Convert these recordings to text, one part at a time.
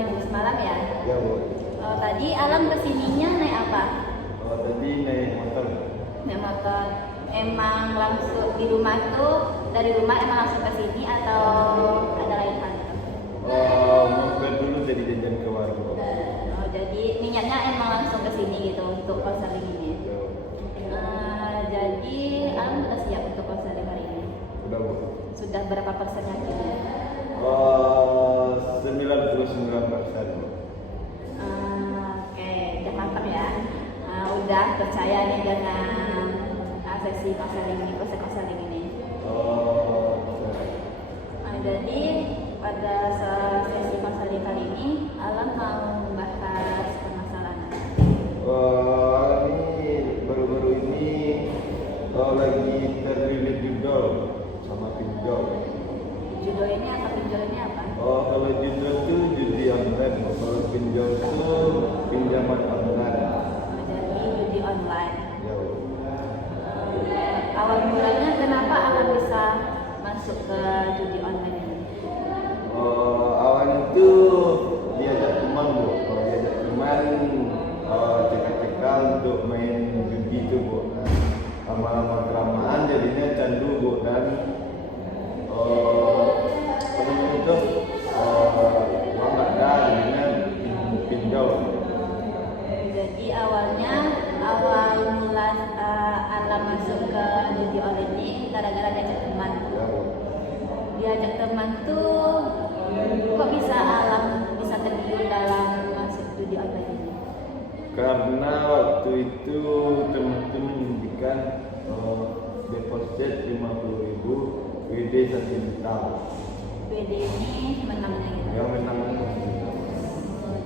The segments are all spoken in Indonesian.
ini semalam ya? Ya Bu. Tadi Alam kesininya naik apa? Tadi naik motor. Naik motor. Emang langsung di rumah tuh, dari rumah emang langsung ke sini atau ada lain hal? Mampir dulu jadi jajan ke warung. Jadi niatnya emang langsung ke sini gitu untuk konseling ini. Jadi Alam udah siap untuk konseling hari ini? Udah Bu. Sudah berapa persen yakinnya? 99%. Oke, udah mantap ya. Udah percaya nih dengan sesi konseling ini, proses konseling ini. Jadi pada sesi konseling kali ini Alam mau membahas permasalahan. Ini baru-baru ini lagi terlilit judul sama pinjol. Judul ini apa? Pinjol ini apa? Kalau judul itu judi online, kalau pinjol itu pinjaman online. Jadi judi online. Ya. Awal mulanya kenapa Alam bisa masuk ke judi online ini? Awalnya itu diajak teman Bu. Diajak teman cekak-cekak untuk main judi itu Bu. Lama-lama kelamaan jadinya candu Bu, dan itu uang nggak ada jadinya pinjol. Jadi awalnya awal mula Alam masuk ke judi online ini gara-gara diajak teman. Ya, Bu. Diajak teman tuh kok bisa Alam bisa tergiur dalam masuk judi online ini? Karena waktu itu teman-teman menunjukkan deposit 50.000, WD 1 juta. BD ini menangnya gitu. Yang menang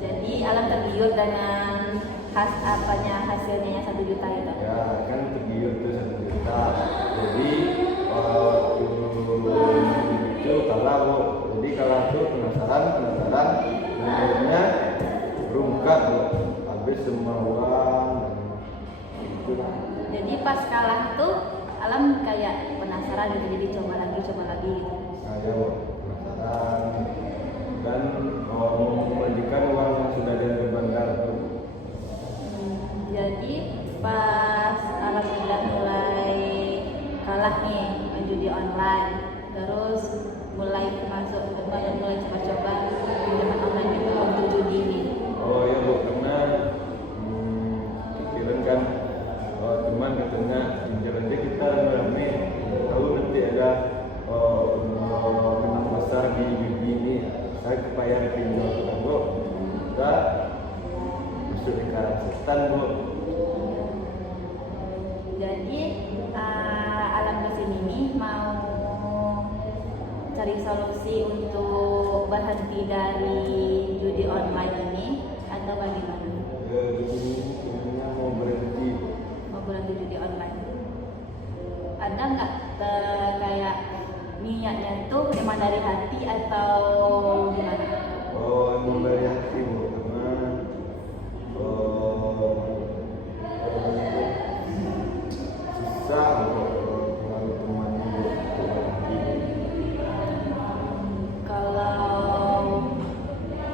Jadi Alam tergiur dengan hasilnya yang 1 juta itu. ya kan tergiur tuh 1 juta. Jadi waktu itu kalah Bu. Jadi kalah tuh penasaran, dan akhirnya berungkap Bu. Habis semua uang dan itu lah. Jadi pas kalah tuh Alam kayak penasaran gitu, jadi coba lagi gitu. Saya penasaran dan mau membalikan uang yang sudah diambil bandar tuh. Jadi pas Alam sudah mulai kalah nih main judi online, terus mulai masuk mulai coba-coba pinjaman online itu untuk judi ini. Ya Bu, karena pikiran kan teman katanya pinjam aja kita rame, tahu nanti ada menang besar di judi ini. Saya kebayang pinjam kan Bu, kita masuk ke arah setan Bu. Jadi Alam kesini nih mau cari solusi untuk berhenti dari judi online ini atau bagaimana? Ini sebenarnya mau berhenti. Mau berhenti judi online? Ada nggak kayak niatnya tuh emang dari hati atau gimana? Emang dari hati Bu, karena susah kalau teman untuk berhenti. Kalau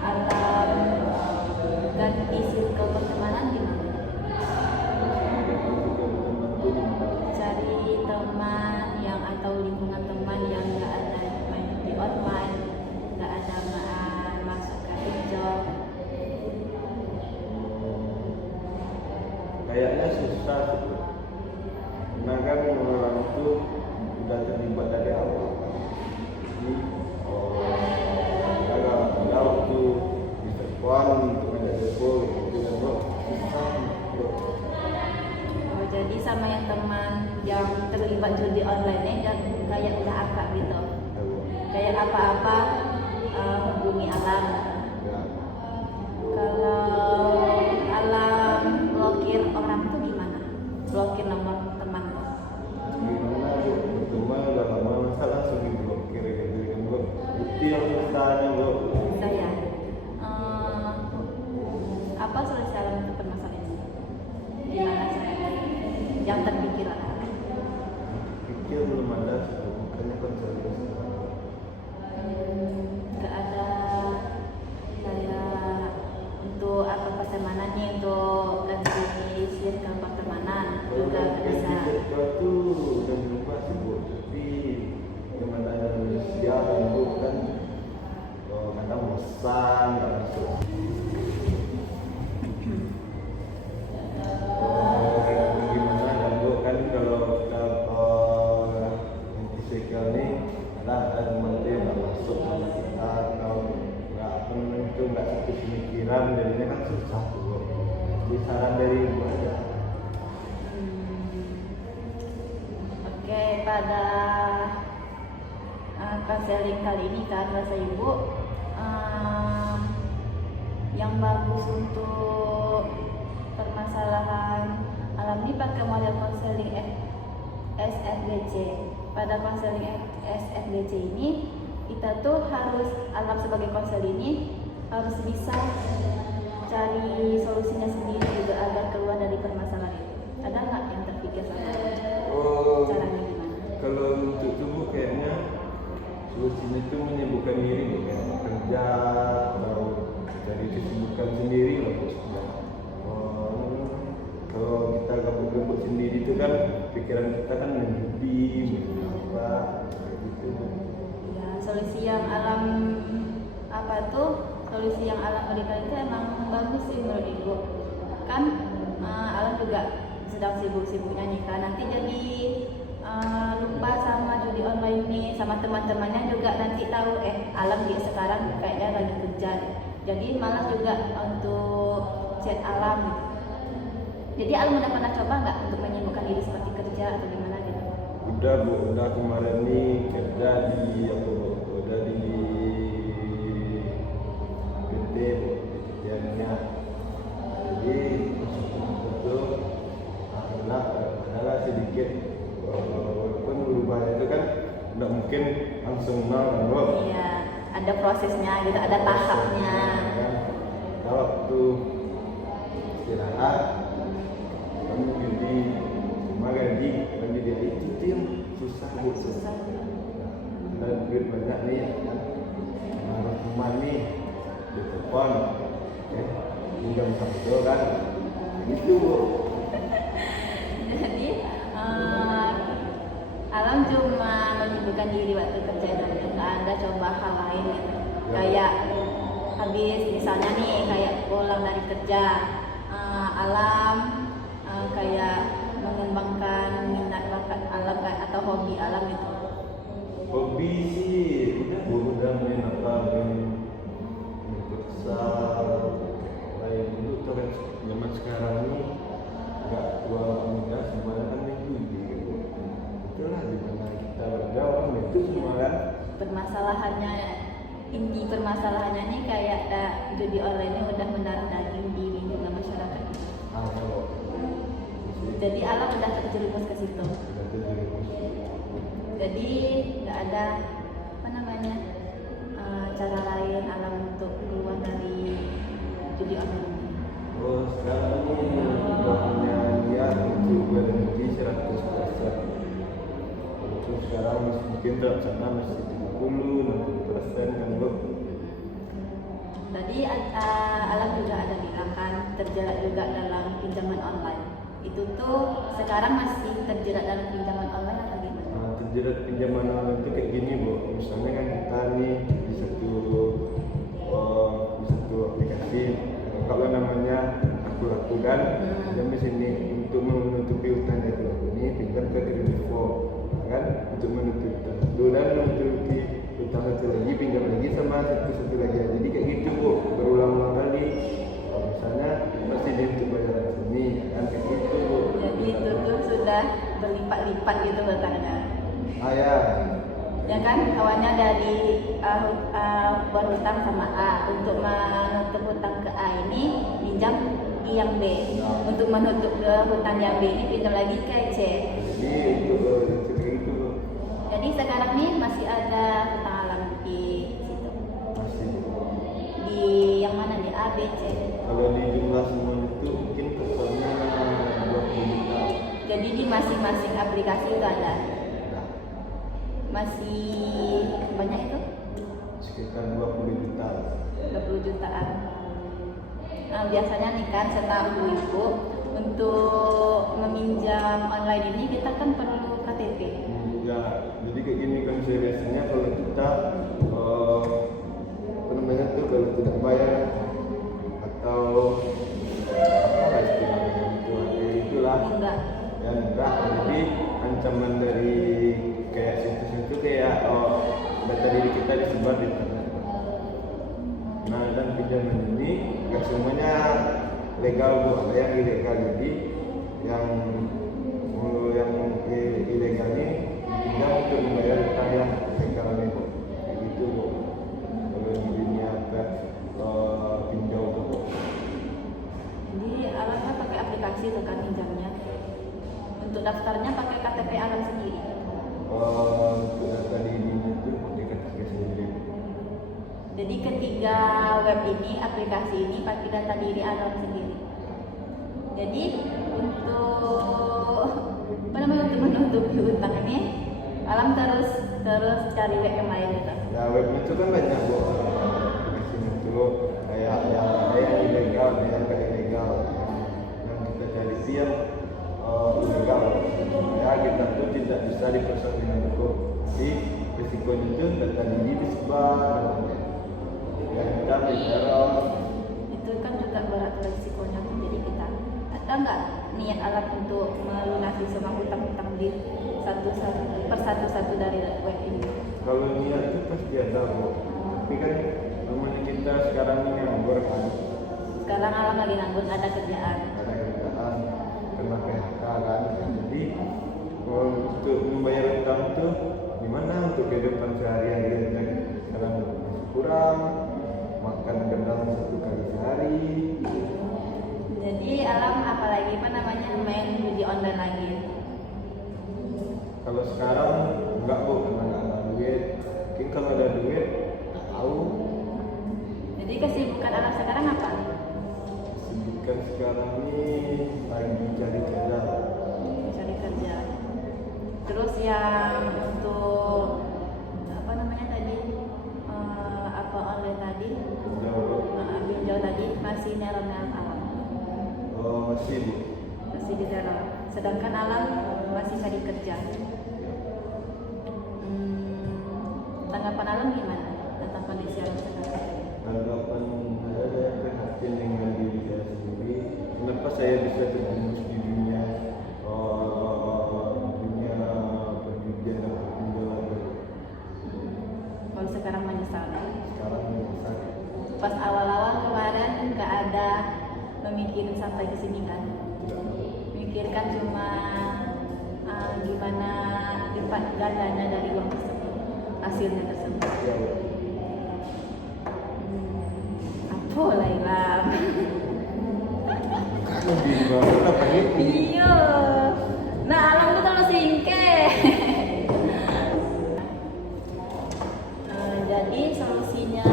Alam ganti circle pertemanan gimana? Cari teman yang atau lingkungan teman yang nggak ada main di online, nggak ada masuk ke pinjol. Kayaknya susah sih. Karena kan orang itu udah terlibat dari awal. Jadi kalau waktu di sekolah untuk ada depo itu kan Bu, susah Bu. Jadi sama yang teman yang terlibat judi online ini dan kayak udah akrab gitu. Kayak apa-apa hubungi Alam. Ya. Kalau Alam blokir orang tuh gimana? Blokir nomor teman tuh. Gimana Bu? Cuma udah lama masalah Instagram jadinya kan susah tuh. Jadi saran dari ibu aja. Oke, pada konseling kali ini kan bahasa ibu yang bagus untuk permasalahan alam ini pakai model konseling SFBC. Pada konseling SFBC ini kita tuh harus, alam sebagai konselor ini harus bisa cari solusinya sendiri juga agar keluar dari permasalahan itu. Ada nggak yang terpikir sama caranya gimana? Kalau untuk tubuh kayaknya solusinya itu menyibukkan diri nih, kayak kerja atau cari kesibukan sendiri lah maksudnya. Kalau kita gabut-gabut sendiri itu kan pikiran kita kan menjudi apa kayak gitu. Ya, solusi yang alam apa tuh? Solusi yang alam berikan itu emang bagus sih menurut ibu. Kan alam juga sedang sibuk-sibuknya nih kan, nanti jadi lupa sama judi online nih, sama teman-temannya juga nanti tahu alam dia sekarang kayaknya lagi kerja, jadi malas juga untuk chat alam gitu. Jadi alam udah pernah coba nggak untuk menyibukkan diri seperti kerja atau gimana gitu? Udah kemarin nih kerja di apa bu? Udah di PT kerjanya. Jadi itu adalah sedikit walaupun berubah itu kan nggak mungkin langsung nol. Iya, ada prosesnya gitu, ada tahapnya. Nah, waktu istirahat kami jadi gaji itu yang susah bu. Dan duit banyak nih kan, harus rumah nih di telepon, pinjam kartu kan, gitu bu. Jadi alam cuma menyibukkan diri waktu kerja itu, nggak ada coba hal lain gitu. Kayak habis misalnya nih kayak pulang dari kerja, alam kayak mengembangkan minat bakat alam atau hobi alam itu. Hobi sih udah main apa, main futsal lain dulu tuh kan. Zaman sekarang nih nggak tua muda semuanya kan main judi gitu. Itulah dimana kita bergaul itu semua kan. Permasalahannya, inti permasalahannya nih kayak judi online ini udah mendarah daging di lingkungan masyarakat. Jadi alam udah terjerumus ke situ. Jadi nggak ada apa namanya cara lain alam untuk keluar dari judi online ini. Sekarang ini udah punya niat untuk berhenti 100%. Walaupun sekarang mungkin terlaksana masih 50-60% kan bu. Tadi alam juga ada bilang kan terjerat juga dalam pinjaman online. Itu tuh sekarang masih terjerat dalam pinjaman online atau gimana? Terjerat pinjaman online itu kayak gini bu. Misalnya kan kita nih di satu aplikasi, kalau namanya aku kan, dan di sini untuk menutupi utang itu ini tinggal ke Kreditfo, kan untuk menutupi utang itu dan menutupi utang satu lagi pinjam lagi sama satu lagi. Jadi kayak gitu bu, berulang-ulang kali. Misalnya masih untuk bayaran sini kan kayak gitu bu. Jadi itu tuh sudah berlipat-lipat gitu hutangnya. Ya. Ya kan awalnya dari berhutang sama A, untuk menutup hutang ke A ini pinjam di yang B, untuk menutup ke hutang yang B ini pinjam lagi ke C. Jadi itu gitu. Jadi sekarang nih masih ada hutang alam di situ. Masih. Di yang mana nih, A, B, C? Kalau di jumlah semua itu mungkin totalnya 20 juta. Jadi di masing-masing aplikasi itu ada. Nah, Masih banyak itu? sekitar 20 juta. 20 jutaan. Nah, biasanya nih kan setahu ibu untuk meminjam online ini kita kan perlu KTP. Ya, jadi kayak gini kan biasanya kalau kita apa namanya tuh kalau tidak bayar atau apa istilahnya itulah Enggak. ya enggak. Jadi ancaman dari kayak situs-situs kayak data diri kita disebar di internet. Nah, dan pinjaman ini nggak legal bu, ada yang ilegal. Jadi yang ilegal ini dipinjam untuk membayar utang yang legal nih bu. Kayak gitu bu. Kalau di dunia pinjau tuh bu. Jadi alamnya pakai aplikasi tuh kan pinjamnya. Untuk daftarnya pakai KTP alam sendiri. Untuk data di dunia itu pakai KTP sendiri. Jadi ketiga web ini, aplikasi ini pakai data diri alam sendiri. Jadi untuk apa namanya, untuk menutupi utang ini, alam terus cari web yang lain gitu. Nah web itu kan banyak bu, aplikasi itu kayak yang ada yang ilegal, ada yang nggak ilegal. Yang kita cari sih yang ilegal. Ya kita tuh tidak bisa diproses dengan hukum. Jadi risikonya itu data diri disebar, dan kita bicara. Itu kan juga berat resikonya tuh. Jadi kita ada nggak niat alam untuk melunasi semua hutang-hutang di satu dari web ini? Kalau niat itu pasti ada bu. Tapi kan namanya kita sekarang ini nganggur kan. Sekarang alam lagi nganggur, ada kerjaan. Ada kerjaan kena PHK kan. Jadi untuk membayar utang tuh gimana untuk kehidupan sehari-hari kan sekarang masih kurang, makan kadang 1 kali sehari. Jadi alam apalagi apa namanya main judi online lagi. Kalau sekarang enggak bu, karena nggak ada duit. Mungkin kalau ada duit nggak tahu. Jadi kesibukan alam sekarang apa? Kesibukan sekarang ini lagi cari kerja. Cari kerja. Terus yang untuk apa namanya tadi apa online tadi pinjau tadi masih neror alam. Masih bu. Masih di neror. Sedangkan alam masih cari kerja. Tanggapan alam gimana tentang kondisi alam sekarang? Tanggapan saya prihatin dengan diri saya sendiri. Kenapa saya bisa terjerumus di dunia perjudian dan perpinjaman? Kalau sekarang menyesal. Sekarang menyesal. Pas awal-awal kemarin nggak ada memikirin sampai ke sini kan? Mikirkan cuma gimana lipat gandanya dari uang tersebut, hasilnya tersebut. Ya, Apa lah Ilham? kamu bingung apa ini? Iya. Nah alam tuh terlalu singke. Jadi solusinya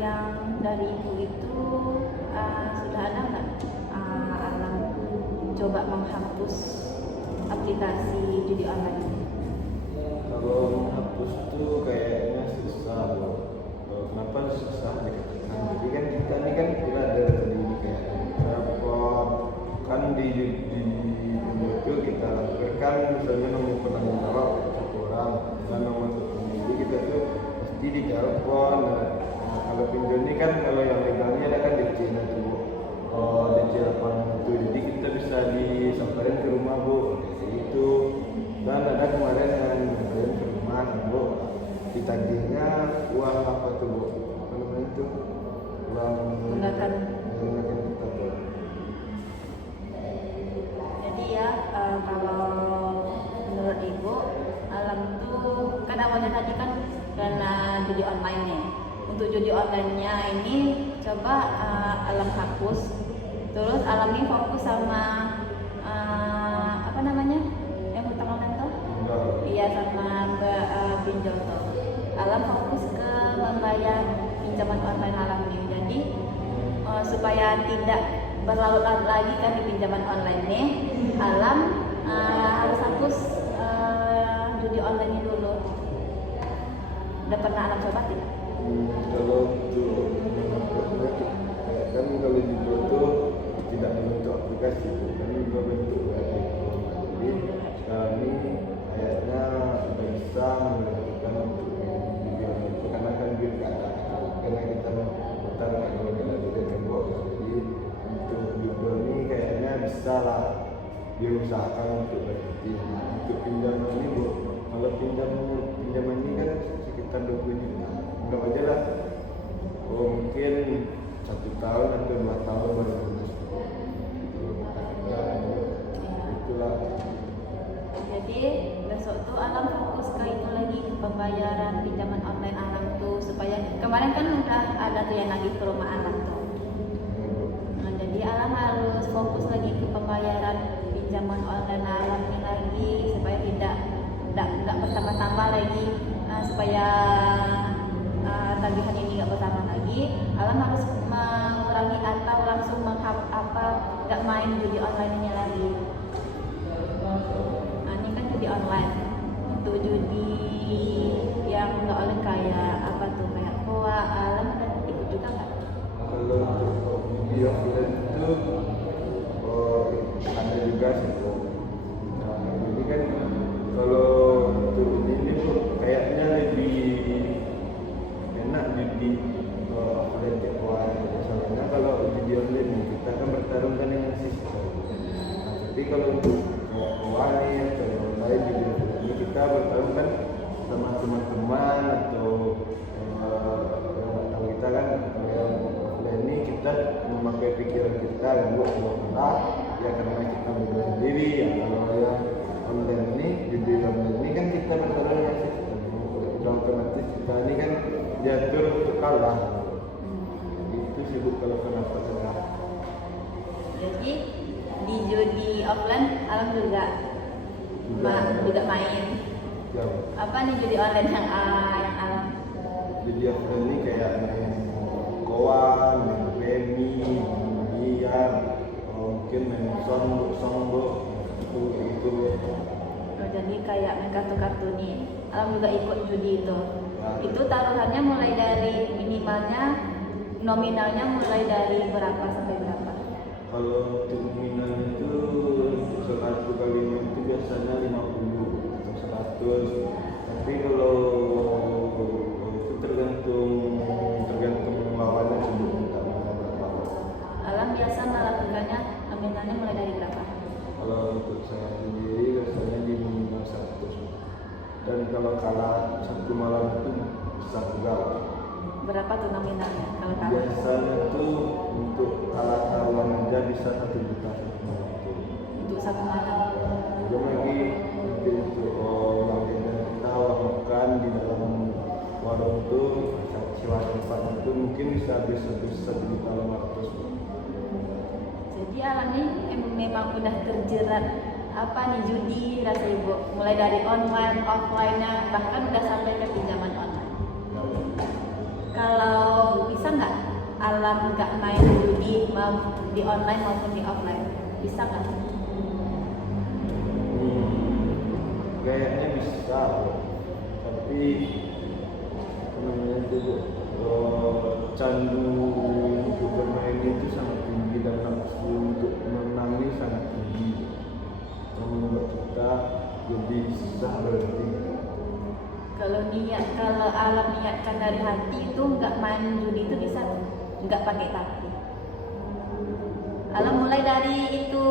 yang dari ibu itu sudah ada nggak? Alam coba menghapus aplikasi judi online. Kalau menghapus tuh kayaknya susah loh. Kenapa susah dikatakan? Jadi kan kita ini kan kita ada tadi kayak telepon kan di itu kita laporkan misalnya nomor penanggung jawab satu orang dan nomor jadi kita tuh pasti ditelepon. Nah, kalau pinjol ini kan kalau yang legalnya ada kan DC nanti bu. DC 8 itu jadi kita bisa disamperin ke rumah bu itu. Dan ada kemarin yang nyamperin ke rumah bu, ditagihnya uang apa tuh bu? Apa namanya itu? Uang Gunakan kita tuh. Jadi ya kalau menurut ibu alam tuh kan awalnya tadi kan karena judi online nih. Untuk judi online-nya ini coba alam hapus. Terus alam ini fokus sama apa namanya yang hutang online tuh? Iya sama pinjol tuh. Alam fokus ke membayar pinjaman online alam ini. Jadi supaya tidak berlarut-larut lagi kan di pinjaman online nih, alam harus hapus judi online dulu. Udah pernah alam coba tidak? Kalau itu kan kalau itu tuh tidak membentuk aplikasi kan membentuk web. Jadi sekarang ini kayaknya sudah bisa melakukan video itu karena kan dia nggak ada karena kita putar kalau kita tidak tembok. Jadi untuk video ini kayaknya bisa lah diusahakan untuk berhenti. Untuk pinjaman ini bu, kalau pinjaman ini kan sekitar 20 juta. Enggak aja lah. Mungkin 1 tahun atau 2 tahun baru lulus. Itulah. Jadi besok tuh Alam fokus ke itu lagi, ke pembayaran pinjaman online Alam tuh, supaya kemarin kan udah ada tuh yang lagi ke rumah Alam tuh. Nah, jadi Alam harus fokus lagi ke pembayaran pinjaman online Alam ini lagi, supaya tidak bertambah-tambah lagi, supaya tagihan ini nggak bertambah lagi. Alam harus mengurangi atau langsung nggak main judi online ini lagi. Nah, ini kan judi online. Untuk judi yang nggak oleh kayak apa tuh, kayak koa, Alam ada ikut juga nggak? Kalau untuk judi offline itu ada juga sih. Nah, jadi kan kalau untuk ini tuh kayaknya lebih enak judi offline kayak soalnya kalau judi online kita kan bertarung kan dengan sistem. Nah, tapi kalau untuk online atau lain judi offline ini kita bertarung kan sama teman-teman atau kalau kita kan yang offline ini kita memakai pikiran kita dan buat kalah ya karena kita berdua sendiri ya. Kalau yang online ini judi online ini kan kita bertarung dengan sistem, otomatis kita ini kan diatur untuk kalah. Itu sibuk kalau kenapa kalah. Jadi di judi offline Alam juga main. Ya. Apa nih judi online yang Alam? Judi offline ini kayak main koan, main remi, main biliar, mungkin main songbok itu. Oh, jadi kayak main kartu-kartu nih. Alam juga ikut judi itu. Ya. Itu taruhannya mulai dari nominalnya mulai dari berapa sampai berapa? Kalau untuk nominalnya itu untuk 1 kali main itu biasanya 50 atau 100. Tapi kalau itu tergantung lawannya sebelum minta berapa. Alam biasa melakukannya nominalnya mulai dari berapa? Kalau untuk saya sendiri biasanya di minimal 100. Dan kalau kalah 1 malam itu bisa juga. Berapa tuh nominalnya kalau kalah? Biasanya tuh untuk kalah taruhan aja bisa 1 juta. Untuk 1 malam. Belum lagi untuk yang kita makan di dalam warung itu sewa tempatnya itu mungkin bisa habis 1.500.000. Jadi Alam ini memang udah terjerat apa nih judi rasa ibu, mulai dari online, offline-nya, bahkan udah sampai ke pinjaman online. Kalau bisa nggak Alam nggak main judi di online maupun di offline, bisa nggak? Kayaknya bisa, tapi namanya itu candu untuk bermain itu sangat tinggi dan nafsu untuk menangis sangat tinggi, membuat kita lebih susah berhenti. Kalau Alam niatkan dari hati itu nggak main judi itu bisa, nggak pakai tapi. Alam mulai dari itu,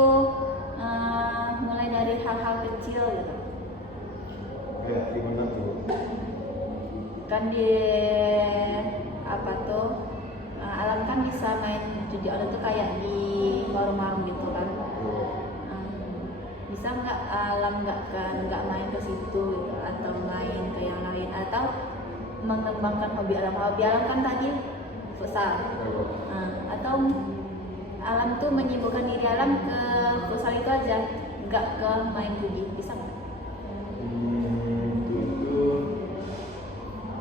mulai dari hal-hal kecil gitu. Kayak gimana tuh? Kan di apa tuh, Alam kan bisa main judi online tuh kayak di warung-warung gitu kan. Bisa nggak Alam nggak main ke situ gitu, atau main ke yang lain, atau mengembangkan hobi Alam kan tadi futsal, atau Alam tuh menyibukkan diri Alam ke futsal itu aja, nggak ke main judi, bisa nggak? Itu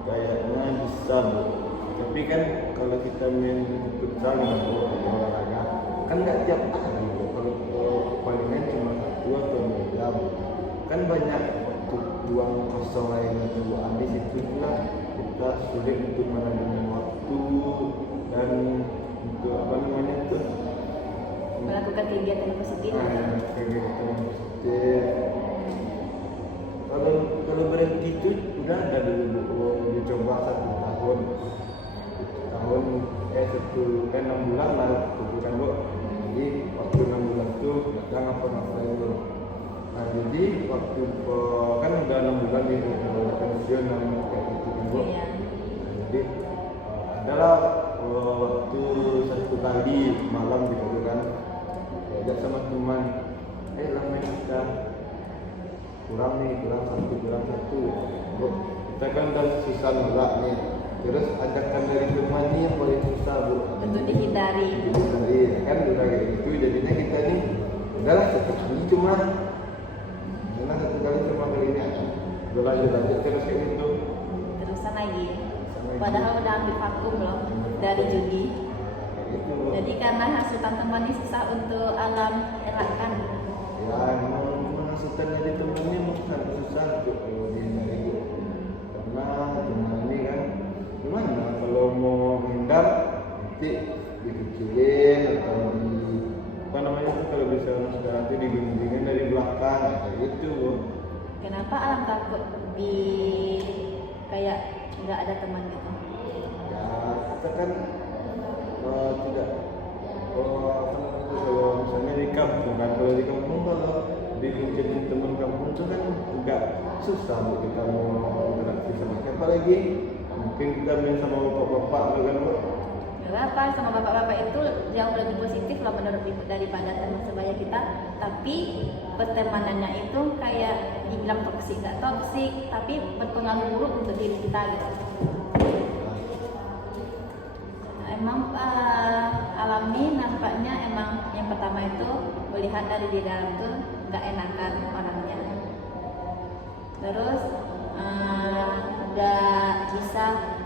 kayaknya bisa, Bu. Tapi kan kalau kita main futsal atau olahraga kan nggak tiap hari, Bu. Kalau palingan cuma 1 atau 2 jam, kan banyak waktu luang kosong lain atau habis itu lah kita sulit untuk menangani waktu dan untuk apa namanya itu Melakukan kegiatan positif. kegiatan yang positif. Kalau berhenti itu udah ada dulu dicoba 1 tahun 6 bulan lah itu kan, Bu. Jadi waktu 6 bulan itu nggak ngapa-ngapain dulu. Nah jadi waktu kan udah 6 bulan di pensiun kayak gitu kan, Bu. Iya. Nah, jadi adalah waktu 1 kali malam gitu kan, diajak sama teman, lah main kita kurang satu. Bro, kita kan udah susah nolak nih, terus ajakan dari teman nih yang paling susah bro, Untuk dihindari. dari kan udah kayak gitu, jadinya kita nih udahlah satu kali cuma kali ini aja, udah lanjut terus kayak gitu. Terusan lagi. Padahal udah hampir vakum loh dari judi. Gitu. Jadi karena hasutan teman ini susah untuk alam elakkan. Ya emang hasutan dari temennya bukan susah tuh kalau dihindari, karena teman ini kan gimana kalau mau menghindar nanti dikucilin atau di apa namanya tuh, kalau bisa orang sekarang tuh digunjingin dari belakang kayak gitu bro. Kenapa alam takut di kayak nggak ada teman gitu? Ya kita kan tidak apa namanya tuh, kalau misalnya di kampung kan, kalau di kampung kalau dikunjungin teman kampung tuh kan enggak susah buat kita mau interaksi sama siapa lagi, mungkin kita main sama bapak-bapak kan bro. Kenapa sama bapak-bapak itu jauh lebih positif loh menurut ibu daripada teman sebaya kita. Tapi pertemanannya itu kayak dibilang toksik, nggak toksik, tapi berpengaruh buruk untuk diri kita gitu. Emang alami nampaknya emang yang pertama itu melihat dari di dalam tuh nggak enakan orangnya. Terus nggak bisa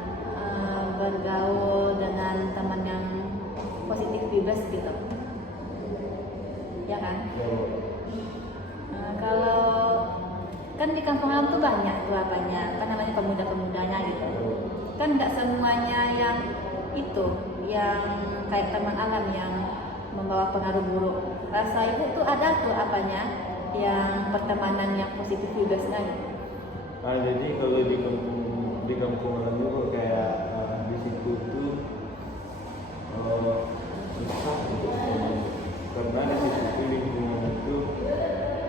bergaul dengan teman yang positif vibes gitu, ya kan? Kalau kan di kampung alam tuh banyak tuh apa namanya pemuda-pemudanya gitu. Kan nggak semuanya yang itu yang kayak teman alam yang membawa pengaruh buruk. Rasa ibu tuh ada tuh yang pertemanan yang positif vibesnya gitu. Jadi kalau di kampung alam itu kayak di situ tuh susah untuk teman, karena di situ tuh lingkungan itu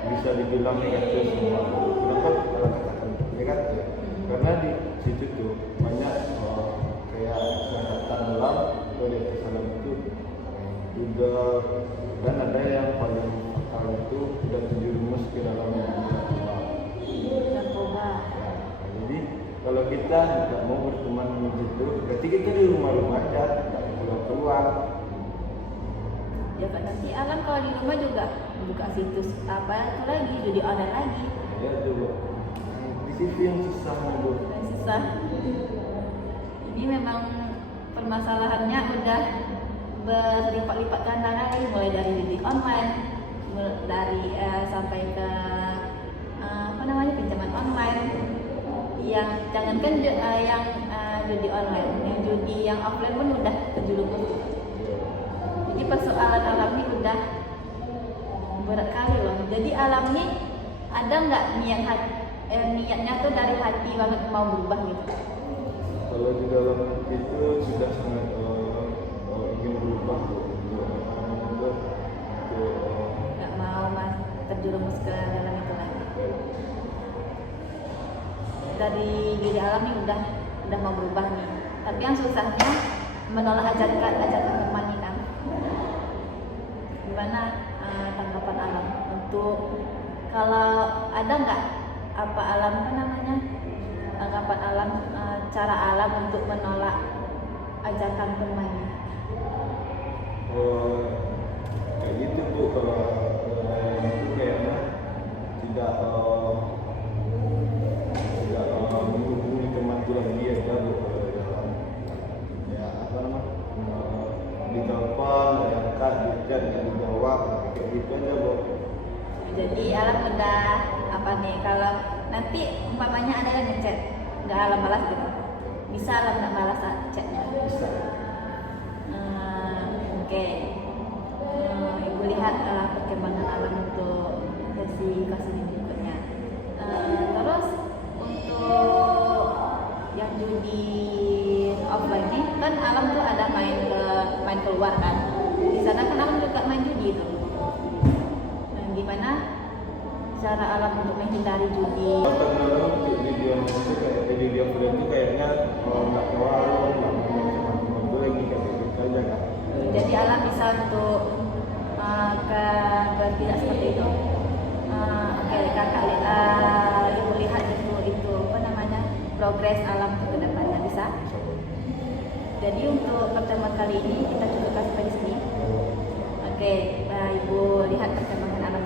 bisa dibilang negatif semua. Kenapa kalau katakan negatif? Karena di situ tuh banyak kayak kesehatan alam atau di atas alam itu udah, dan ada yang paling fatal itu udah terjerumus ke dalam Narkoba. jadi kalau kita tidak mau berteman di situ, berarti kita di rumah aja, tidak keluar. Ya kan nanti alam kalau di rumah juga buka situs apa itu lagi, judi online lagi. Ya tuh, di situ yang susahnya bro. Dan susah. Ini memang permasalahannya udah berlipat-lipat ganda kali, mulai dari judi online, dari sampai ke pinjaman online. Yang jangankan yang judi online, yang judi yang offline pun udah terjerumus. Jadi persoalan alam ini udah berat kali loh. Jadi alam ini ada nggak niatnya tuh dari hati banget mau berubah gitu? Kalau di dalam hati itu sudah sangat ingin berubah, Nggak mau mas terjerumus ke dalam itu lagi. Dari diri alam ini udah mau berubah nih. Tapi yang susahnya menolak ajakan teman nih kan. Gimana tanggapan alam untuk kalau ada nggak tanggapan alam, cara alam untuk menolak ajakan temannya? Kayak gitu bu, kalau itu kayaknya tidak menghubungi teman itu lagi aja bu, kalau dalam ya apa namanya di telepon, diangkat, di chat, nggak dijawab, kayak gitu aja bu. Jadi alam udah kalau nanti umpamanya ada yang ngechat nggak alam balas gitu, bisa alam nggak balas chatnya? Bisa. Oke. Ibu lihat perkembangan alam untuk sesi kelas berikutnya. Terus untuk yang judi offline ini kan alam tuh ada main keluar kan. Di sana kan alam juga main judi tuh. Nah, gimana cara alam untuk menghindari judi? Karena untuk video itu kayak video offline itu kayaknya nggak keluar, nggak mau teman-teman gue lagi kayak gitu aja kan. Jadi untuk bertindak seperti itu. Oke, kakak ibu lihat itu apa namanya progres alam ke depannya bisa. Jadi untuk pertemuan kali ini kita cukupkan sampai di sini. Oke, ibu lihat perkembangan alam